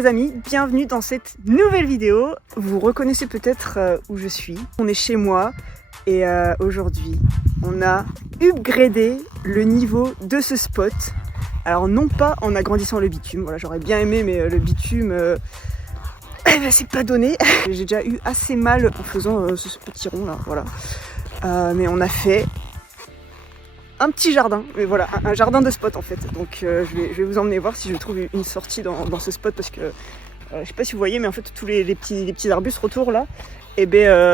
les amis, bienvenue dans cette nouvelle vidéo. Vous reconnaissez peut-être où je suis. On est chez moi et aujourd'hui on a upgradé le niveau de ce spot. Alors non pas en agrandissant le bitume, voilà, j'aurais bien aimé mais le bitume c'est pas donné. J'ai déjà eu assez mal en faisant ce petit rond là, voilà. Mais on a fait un petit jardin, mais voilà, un jardin de spot en fait. Donc je vais vous emmener voir si je trouve une sortie dans ce spot parce que je sais pas si vous voyez, mais en fait tous les petits arbustes autour là, et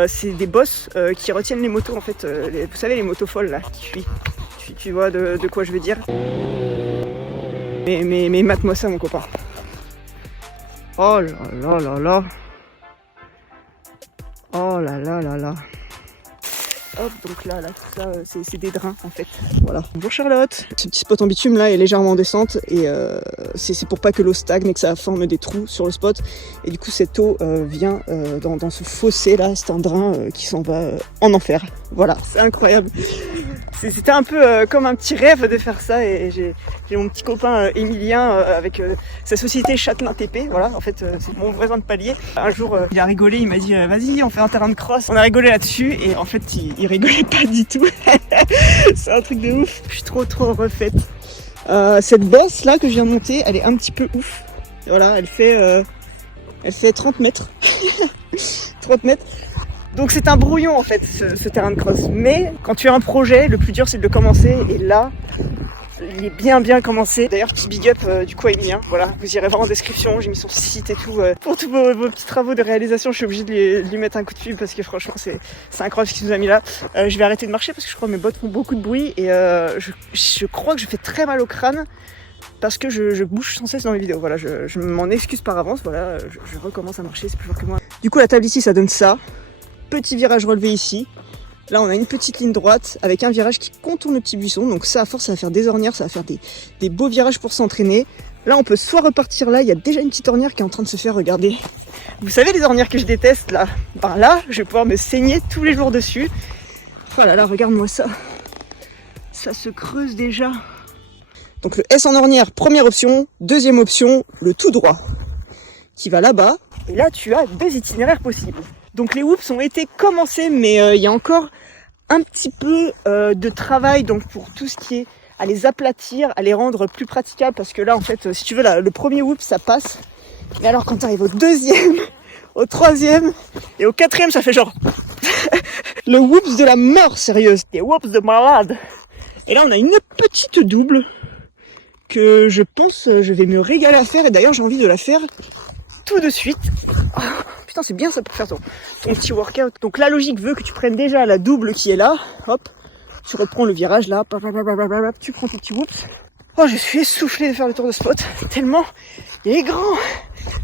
c'est des bosses qui retiennent les motos en fait. Vous savez les motos folles là qui fuient. Tu vois de quoi je veux dire. Mais mate-moi ça mon copain. Oh là là là là. Oh là là là là. Hop, donc là tout ça, c'est des drains en fait. Voilà. Bonjour Charlotte. Ce petit spot en bitume là est légèrement en descente et c'est pour pas que l'eau stagne et que ça forme des trous sur le spot. Et du coup cette eau vient dans ce fossé là, c'est un drain qui s'en va en enfer. Voilà, c'est incroyable. C'était un peu comme un petit rêve de faire ça et j'ai mon petit copain Emilien avec sa société Châtelain TP, voilà, en fait c'est mon voisin de palier. Un jour il a rigolé, il m'a dit vas-y on fait un terrain de cross. On a rigolé là-dessus et en fait il rigolait pas du tout. C'est un truc de ouf, je suis trop refaite. Cette bosse là que je viens de monter, elle est un petit peu ouf. Voilà, elle fait 30 mètres. 30 mètres. Donc c'est un brouillon en fait ce terrain de cross. Mais quand tu as un projet, le plus dur c'est de le commencer. Et là, il est bien commencé. D'ailleurs petit big up du coup à Emilien. Voilà, vous irez voir en description, j'ai mis son site et tout. Pour tous vos petits travaux de réalisation, je suis obligée de lui mettre un coup de pub parce que franchement c'est incroyable ce qu'il nous a mis là. Je vais arrêter de marcher parce que je crois que mes bottes font beaucoup de bruit. Et je crois que je fais très mal au crâne. Parce que je bouge sans cesse dans les vidéos. Voilà, je m'en excuse par avance. Voilà, je recommence à marcher, c'est plus fort que moi. Du coup la table ici ça donne ça. Petit virage relevé ici. Là, on a une petite ligne droite avec un virage qui contourne le petit buisson. Donc ça, à force, ça va faire des ornières, ça va faire des beaux virages pour s'entraîner. Là, on peut soit repartir là. Il y a déjà une petite ornière qui est en train de se faire, regardez. Vous savez les ornières que je déteste là? Ben là, je vais pouvoir me saigner tous les jours dessus. Oh là là, regarde-moi ça. Ça se creuse déjà. Donc le S en ornière, première option. Deuxième option, le tout droit qui va là-bas. Et là, tu as deux itinéraires possibles. Donc les whoops ont été commencés, mais il y a encore un petit peu de travail donc pour tout ce qui est à les aplatir, à les rendre plus praticables. Parce que là, en fait, si tu veux, là, le premier whoop, ça passe. Mais alors quand tu arrives au deuxième, au troisième et au quatrième, ça fait genre le whoops de la mort, sérieuse. Des whoops de malade. Et là, on a une petite double que je pense je vais me régaler à faire. Et d'ailleurs, j'ai envie de la faire tout de suite. Oh, putain, c'est bien ça pour faire ton petit workout. Donc la logique veut que tu prennes déjà la double qui est là. Hop, tu reprends le virage là. Tu prends tes petits whoops. Oh, je suis essoufflé de faire le tour de spot. Tellement il est grand.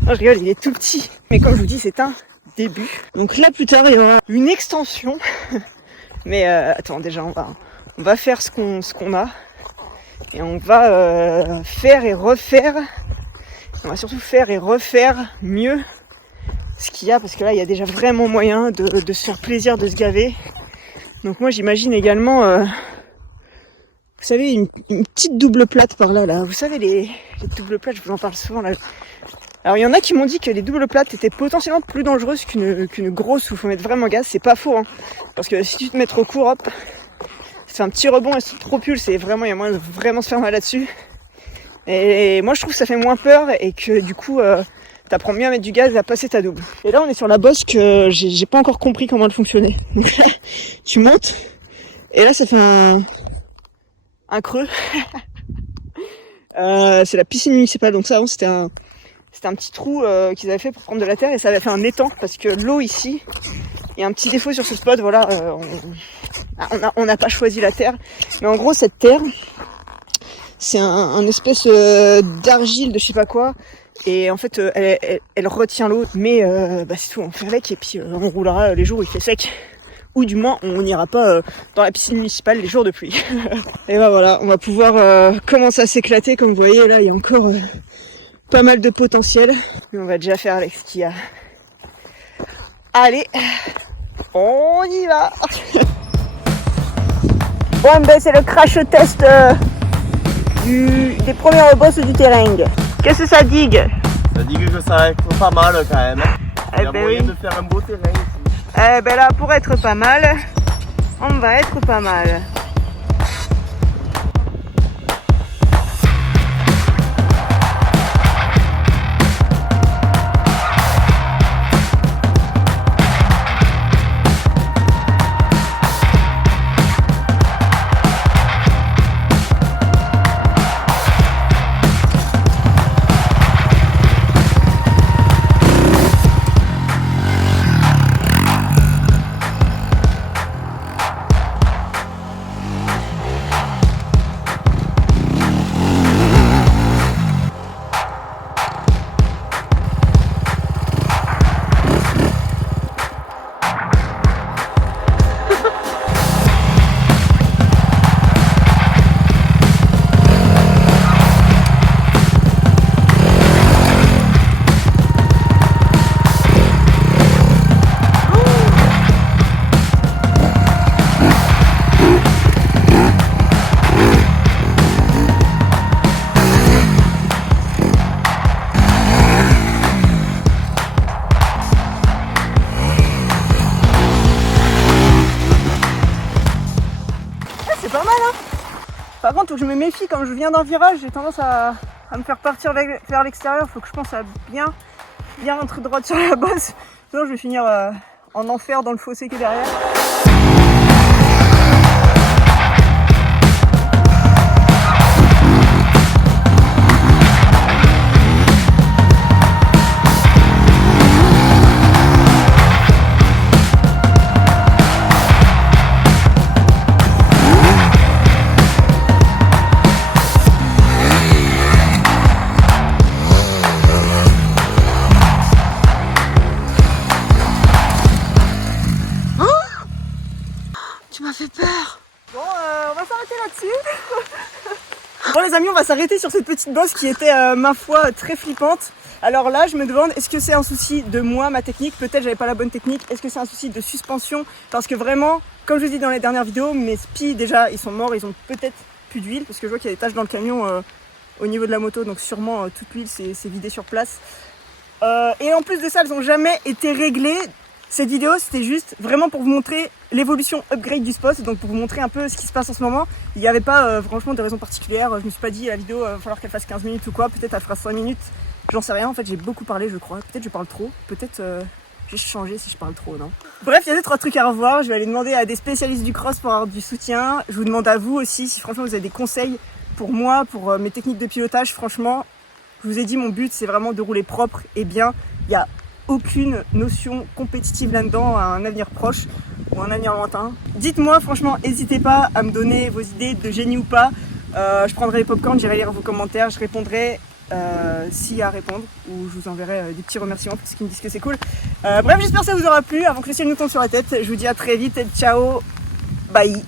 Non, je rigole, il est tout petit. Mais comme je vous dis, c'est un début. Donc là, plus tard, il y aura une extension. Mais attends, déjà, on va faire ce qu'on a. Et on va faire et refaire. On va surtout faire et refaire mieux ce qu'il y a, parce que là il y a déjà vraiment moyen de se faire plaisir, de se gaver. Donc moi j'imagine également, vous savez, une petite double plate par là. Vous savez les doubles plates, je vous en parle souvent là. Alors il y en a qui m'ont dit que les doubles plates étaient potentiellement plus dangereuses qu'une grosse où il faut mettre vraiment gaz. C'est pas faux, hein, parce que si tu te mets trop court, hop, ça fait un petit rebond et ça te propulse et vraiment il y a moyen de vraiment se faire mal là-dessus. Et moi je trouve que ça fait moins peur et que du coup t'apprends mieux à mettre du gaz et à passer ta double. Et là on est sur la bosse que j'ai pas encore compris comment elle fonctionnait. Donc là tu montes et là ça fait un creux. C'est la piscine municipale, donc ça avant c'était un petit trou qu'ils avaient fait pour prendre de la terre et ça avait fait un étang parce que l'eau ici, il y a un petit défaut sur ce spot, voilà, on n'a pas choisi la terre. Mais en gros cette terre, c'est un espèce d'argile de je sais pas quoi. Et en fait, elle retient l'eau. Mais c'est tout, on fait avec et puis on roulera les jours où il fait sec. Ou du moins, on n'ira pas dans la piscine municipale les jours de pluie. Et voilà, on va pouvoir commencer à s'éclater. Comme vous voyez, là, il y a encore pas mal de potentiel. Mais on va déjà faire avec ce qu'il y a. Allez, on y va. Bon, c'est le crash test des premières bosses du terrain. Qu'est-ce que ça digue? Ça dit que ça va être pas mal quand même. Il y a ben moyen oui. de faire un beau terrain ici. Ben là, pour être pas mal, on va être pas mal. Pas mal hein. Par contre, faut que je me méfie quand je viens d'un virage, j'ai tendance à me faire partir vers l'extérieur. Faut que je pense à bien rentrer droite sur la base. Sinon je vais finir en enfer dans le fossé qui est derrière. Tu m'as fait peur. Bon, on va s'arrêter là-dessus. Bon les amis, on va s'arrêter sur cette petite bosse qui était, ma foi, très flippante. Alors là, je me demande, est-ce que c'est un souci de moi, ma technique? Peut-être j'avais pas la bonne technique. Est-ce que c'est un souci de suspension? Parce que vraiment, comme je vous dis dans les dernières vidéos, mes spies déjà, ils sont morts. Ils ont peut-être plus d'huile parce que je vois qu'il y a des taches dans le camion au niveau de la moto. Donc sûrement toute l'huile s'est vidée sur place. Et en plus de ça, elles n'ont jamais été réglées. Cette vidéo, c'était juste vraiment pour vous montrer l'évolution upgrade du spot, donc pour vous montrer un peu ce qui se passe en ce moment. Il n'y avait pas franchement de raison particulière. Je me suis pas dit la vidéo, il va falloir qu'elle fasse 15 minutes ou quoi. Peut-être elle fera 5 minutes. J'en sais rien. En fait, j'ai beaucoup parlé, je crois. Peut-être je parle trop. Peut-être j'ai changé si je parle trop, non? Bref, il y a 2-3 trucs à revoir. Je vais aller demander à des spécialistes du cross pour avoir du soutien. Je vous demande à vous aussi si franchement vous avez des conseils pour moi, pour mes techniques de pilotage. Franchement, je vous ai dit, mon but, c'est vraiment de rouler propre et bien. Il y a aucune notion compétitive là-dedans à un avenir proche ou un avenir lointain. Dites-moi, franchement, n'hésitez pas à me donner vos idées de génie ou pas. Je prendrai les popcorn, j'irai lire vos commentaires, je répondrai s'il y a à répondre, ou je vous enverrai des petits remerciements pour ceux qui me disent que c'est cool. Bref, j'espère que ça vous aura plu. Avant que le ciel nous tombe sur la tête, je vous dis à très vite, ciao, bye.